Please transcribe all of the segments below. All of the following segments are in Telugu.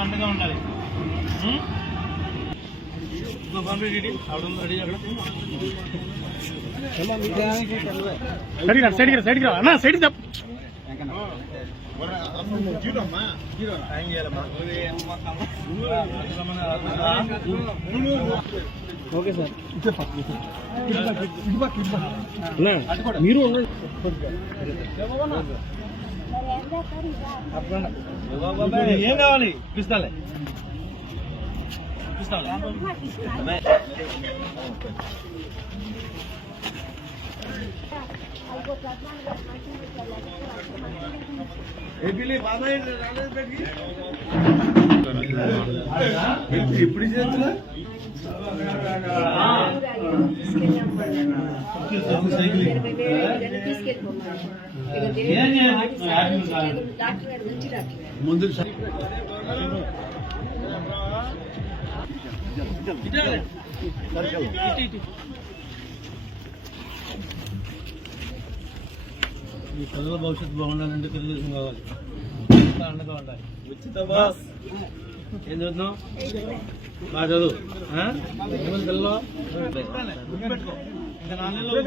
అండగా ఉండాలి. సైడ్కి రా అన్న, సైడ్కి తప్ప. ఓకే సార్, మీరు ఏం కావాలి ఇస్తాలే. ఎప్పుడు చేస్తున్నా ముందు ఈ పిల్లల భవిష్యత్తు బాగుండాలంటే తెలుగుదేశం కావాలి, అండగా ఉండాలి. ఉచిత బాస్ ఏం చదువుతున్నావు? బాగా చదువు. పిల్లలు ఇంకా 4 నెలలు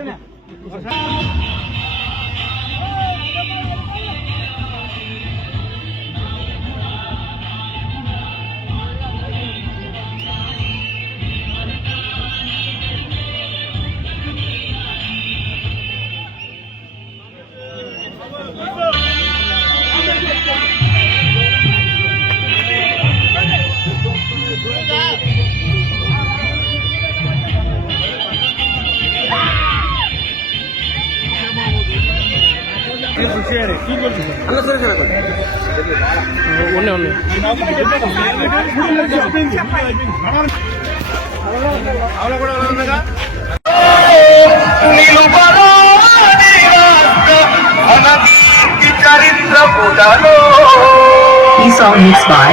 He song mixed by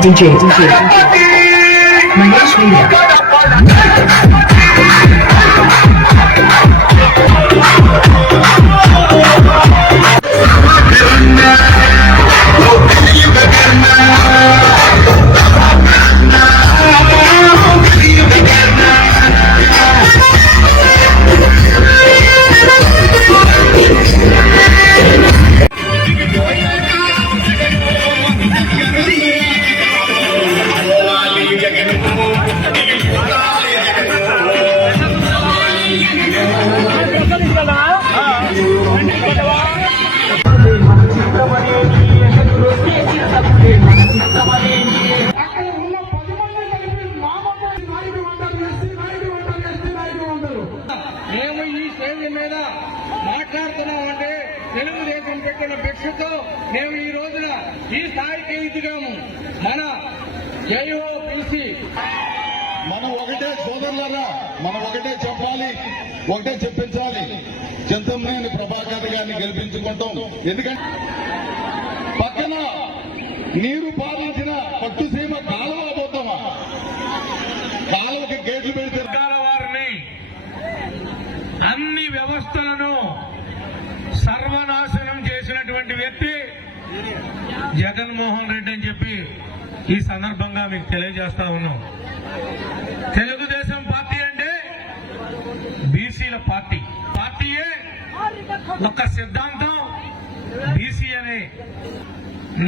DJ Mahesh Media. మేము ఈ సేవ మీద మాట్లాడుతున్నామంటే తెలుగుదేశం పెట్టిన భిక్షతో మేము ఈ రోజున ఈ స్థాయికి ఎదిగాము. మన జైఓ పిలిచి మనం ఒకటే సోదరులారా, మనం ఒకటే చెప్పాలి, ఒకటే చెప్పించాలి. చింతమనేని ప్రభాకర్ గారిని గెలిపించుకుంటాం. ఎందుకంటే పక్కన నీరు పాలించిన పట్టుసీమ కాలువ పోతామా, కాలువకి గేట్లు పెడితే వారిని అన్ని వ్యవస్థలను సర్వనాశనం చేసినటువంటి వ్యక్తి జగన్మోహన్ రెడ్డి అని చెప్పి ఈ సందర్భంగా మీకు తెలియజేస్తా ఉన్నాం. తెలుగుదేశం పార్టీ అంటే బీసీల పార్టీ. పార్టీయే ఒక సిద్ధాంతం బీసీ అనే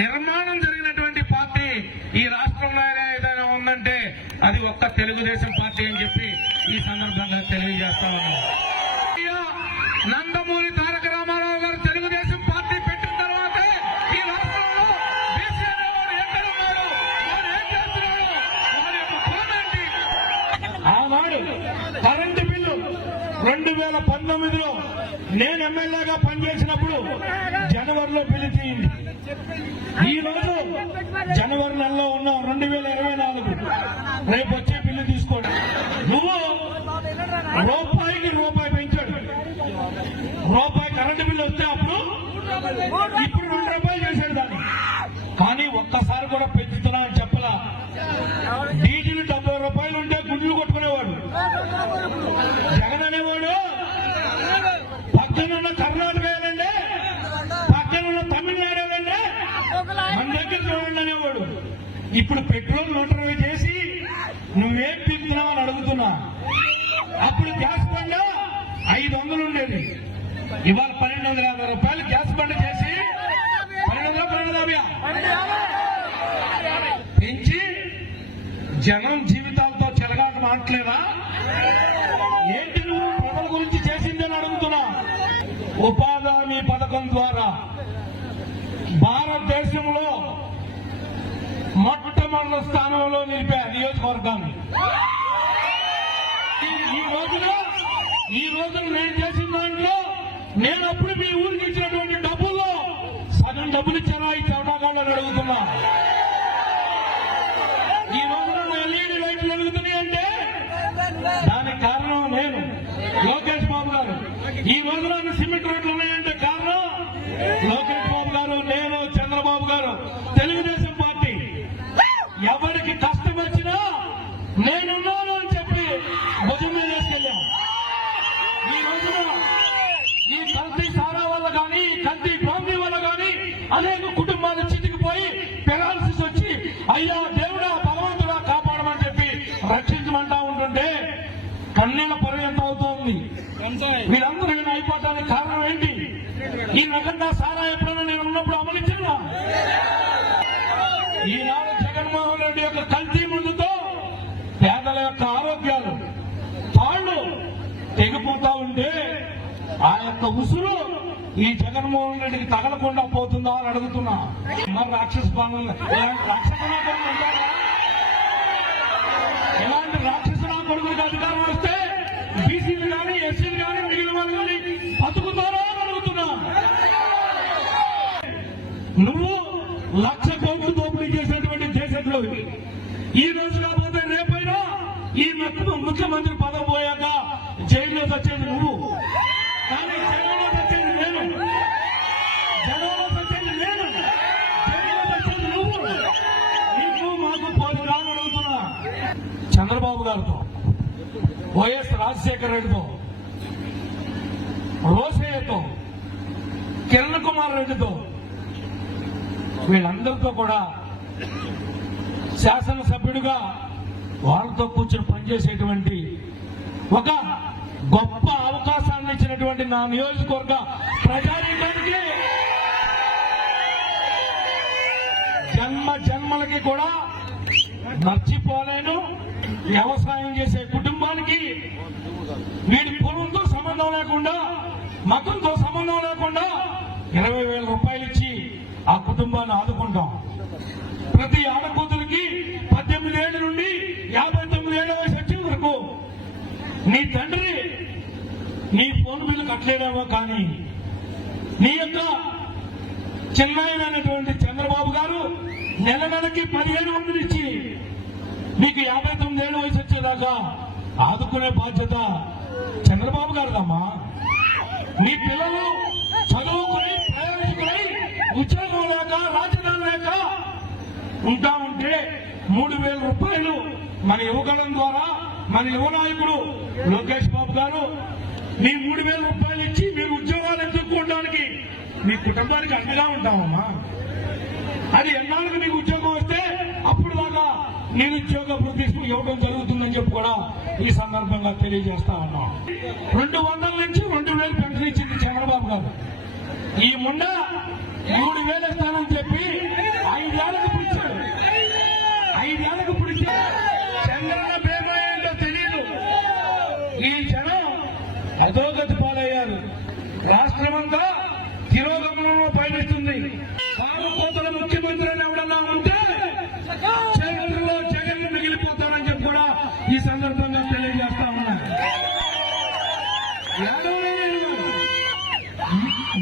నిర్మాణం జరిగినటువంటి పార్టీ ఈ రాష్ట్రంలో ఏదైనా ఉందంటే అది ఒక్క తెలుగుదేశం పార్టీ అని చెప్పి ఈ సందర్భంగా తెలియజేస్తా ఉన్నాం. నందమూరి తారక రామారావు గారు తెలుగుదేశం పార్టీ పెట్టిన తర్వాత ఈ రాష్ట్రంలో బీసీ అనేవాడు ఎక్కడ ఉన్నాడు, వాడు ఏం చేస్తున్నాడు, వాడి యొక్క కులం ఏంటి? ఆనాడు కరెంటు బిల్లు 2019లో నేను ఎమ్మెల్యేగా పనిచేసినప్పుడు జనవరిలో బిల్లు తీయింది. ఈ రోజు జనవరి నెలలో ఉన్నాం 2024. రేపు వచ్చే బిల్లు తీసుకోండి. నువ్వు రూపాయికి రూపాయి పెంచాడు. రూపాయి కరెంటు బిల్లు వస్తే అప్పుడు ఇప్పుడు 2 రూపాయలు చేశాడు దాన్ని. కానీ ఒక్కసారి కూడా పెంచుతున్నా అని చెప్పలా. డీజిల్ 70 రూపాయలు ఉంటే గుండ్లు కొట్టుకునేవాడు. జగన్ అనేవాడు పక్కనున్న కర్ణాటక ఏనండి, పక్కనున్న తమిళనాడు ఏనండి, మన దగ్గర చూడండి అనేవాడు. ఇప్పుడు పెట్రోల్ 120 చేసి నువ్వేం తింటున్నావు అని అడుగుతున్నా. అప్పుడు గ్యాస్ బండ 500 ఉండేది, ఇవాళ 1250 రూపాయలు గ్యాస్ బండ చేసి 1250 పెంచి జనం జీవితాలతో చెలగాట మాట్లేదా? ఏంటి నువ్వు ప్రజల గురించి చేసిందని అడుగుతున్నా. ఉపాధి హామీ పథకం ద్వారా భారతదేశంలో మొట్టమొదటి స్థానంలో నిలిపే నియోజకవర్గాన్ని. ఈ రోజున నేను చేసిన దాంట్లో నేను అప్పుడు మీ ఊరికి ఇచ్చినటువంటి డబ్బుల్లో సగం డబ్బులు ఇచ్చారా ఈ చవటాకాళ్ళు అని అడుగుతున్నా. ఈ రోజున ఎల్ఈడి లైట్లు వెలుగుతున్నాయి అంటే దానికి కారణం నేను, లోకేష్ బాబు గారు. ఈ రోజున సిమెంట్ రోడ్లు ఉన్నాయంటే కారణం లోకేష్ బాబు గారు, నేను, చంద్రబాబు గారు, తెలుగుదేశం పార్టీ. ఎవరికి కష్టం వచ్చినా నేనున్నాను అని చెప్పి భుజం మీద వేసుకెళ్ళాం. ఈ రోజున ఈ కల్తీ సారా వల్ల కానీ, కల్తీ బ్రాందీ వల్ల కానీ అనేక కుటుంబాలు చితికిపోయి పెరాలసిస్ వచ్చి అయ్యా దేవుడా భగవంతుడా కాపాడమని చెప్పి రక్షించమంటా ఉంటుంటే కన్నీళ్ల పర్యంతం అవుతోంది. వీరందరూ అయిపోవడానికి కారణం ఏంటి? ఈ రకంగా సారా ఎప్పుడైనా నేను ఉన్నప్పుడు అమలించినా? ఈనాడు జగన్మోహన్ రెడ్డి యొక్క కల్తీ ముందుతో పేదల యొక్క ఆరోగ్యాలు తాళ్లు తెగిపోతా ఉంటే ఆ యొక్క ఉసురు ఈ జగన్మోహన్ రెడ్డికి తగలకుండా పోతుందా అని అడుగుతున్నా. మరి రాక్షస పాలన ఎలాంటి రాక్షస కొడుకులకు అధికారం వస్తే బీసీలు కానీ, ఎస్సీలు కానీ, మిగిలిన వాళ్ళు కానీ బతుకుతారా అని అడుగుతున్నా. నువ్వు 1,00,000 కోట్లు దోపిడీ చేసినటువంటి దేశంలో ఈ రోజు కాకపోతే రేపైనా ఈ ముఖ్యమంత్రి పదవి పోయాక జైల్లో వచ్చేది నువ్వు, కానీ జైల్లో వచ్చేది నేను, జనంలో వచ్చేది నేను, జైల్లో వచ్చేది నువ్వు. నీకు మాకు పోలి రాని అడుగుతున్నా. చంద్రబాబు గారితో, వైఎస్ రాజశేఖర రెడ్డితో, రోసయ్యతో, కిరణ్ కుమార్ రెడ్డితో, వీళ్ళందరితో కూడా శాసనసభ్యుడిగా వాళ్ళతో కూర్చొని పనిచేసేటువంటి ఒక గొప్ప అవకాశాన్ని ఇచ్చినటువంటి నా నియోజకవర్గ ప్రజానీకానికి జన్మలకి కూడా మర్చిపోలేను. వ్యవసాయం చేసే కుటుంబానికి వీడి పొలంతో సంబంధం లేకుండా, మతంతో సంబంధం లేకుండా 20,000 రూపాయలు ఇచ్చి ఆ కుటుంబాన్ని ఆదుకుంటాం. ప్రతి ఆడకూతురికి 18 ఏళ్ల నుండి 59 ఏళ్ల వయసు వచ్చే వరకు నీ తండ్రి నీ ఫోన్ బిల్లు కట్టలేదేమో, కానీ నీ యొక్క చిన్నాయనటువంటి చంద్రబాబు గారు నెలకి 15,000 ఇచ్చి నీకు 59 ఏళ్ల వయసు వచ్చేదాకా ఆదుకునే బాధ్యత చంద్రబాబు గారిదమ్మా. నీ పిల్లలు చదువుకుని ప్రయోజకులై ఉద్యోగం లేక, రాజధాని లేక ఉంటా ఉంటే 3,000 రూపాయలు మన యువగళం ద్వారా మన యువ నాయకుడు లోకేష్ బాబు గారు మీ 3,000 రూపాయలు ఇచ్చి మీరు ఉద్యోగాలు ఎదుర్కోవడానికి మీ కుటుంబానికి అండగా ఉంటామమ్మా. అది ఎన్నాళ్ళకు మీకు ఉద్యోగం వస్తే అప్పుడు నిరుద్యోగ వృద్ధి ఇవ్వడం జరుగుతుందని చెప్పి కూడా ఈ సందర్భంగా తెలియజేస్తా ఉన్నాం. 200 నుంచి 2000 పెన్షన్ ఇచ్చింది చంద్రబాబు గారు. ఈ ముండ 3000 ఇస్తానని చెప్పి 5 ఏళ్లకు పిలిచాడు. 5 ఏళ్లకు పిలిచాడు. చంద్రన్న బేమ ఏంటో తెలియదు. ఈ జనం అధోగతి పాలయ్యారు. రాష్ట్రమంతా తిరోగమనంలో పయనిస్తుంది. సానుకోతల ముఖ్యమంత్రి అని ఎవడన్నా ఉంటే చరిత్రలో జగన్ మిగిలిపోతారని చెప్పి కూడా ఈ సందర్భంగా తెలియజేస్తా ఉన్నారు.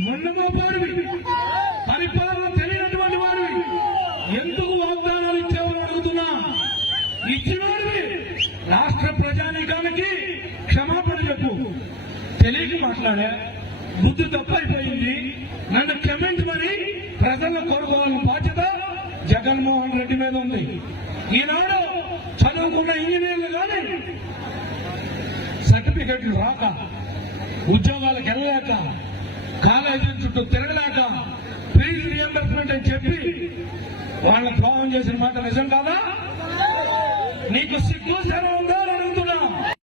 మొన్నమోపాడివి, పరిపాలన తెలియనటువంటి వాడివి, ఎందుకు వాగ్దానాలు ఇచ్చేవారు అడుగుతున్నా. ఇచ్చినవాడివి రాష్ట్ర ప్రజానీకానికి క్షమాపణ చెప్పు. తెలియక మాట్లాడా, బుద్ధి తప్పైపోయింది, నన్ను క్షమించమని ప్రజలను కోరుకోవాలని బాధ్యత జగన్మోహన్ రెడ్డి మీద ఉంది. ఈనాడు చదువుకున్న ఇంజనీర్లు కానీ సర్టిఫికెట్లు రాక, ఉద్యోగాలకు వెళ్ళలేక, కాలేజీల చుట్టూ తిరగలేక, ఫీజు రియంబర్స్మెంట్ అని చెప్పి వాళ్ళని ద్రోహం చేసిన మాట నిజం కాదా? నీకు సిగ్గు శరం ఉందా?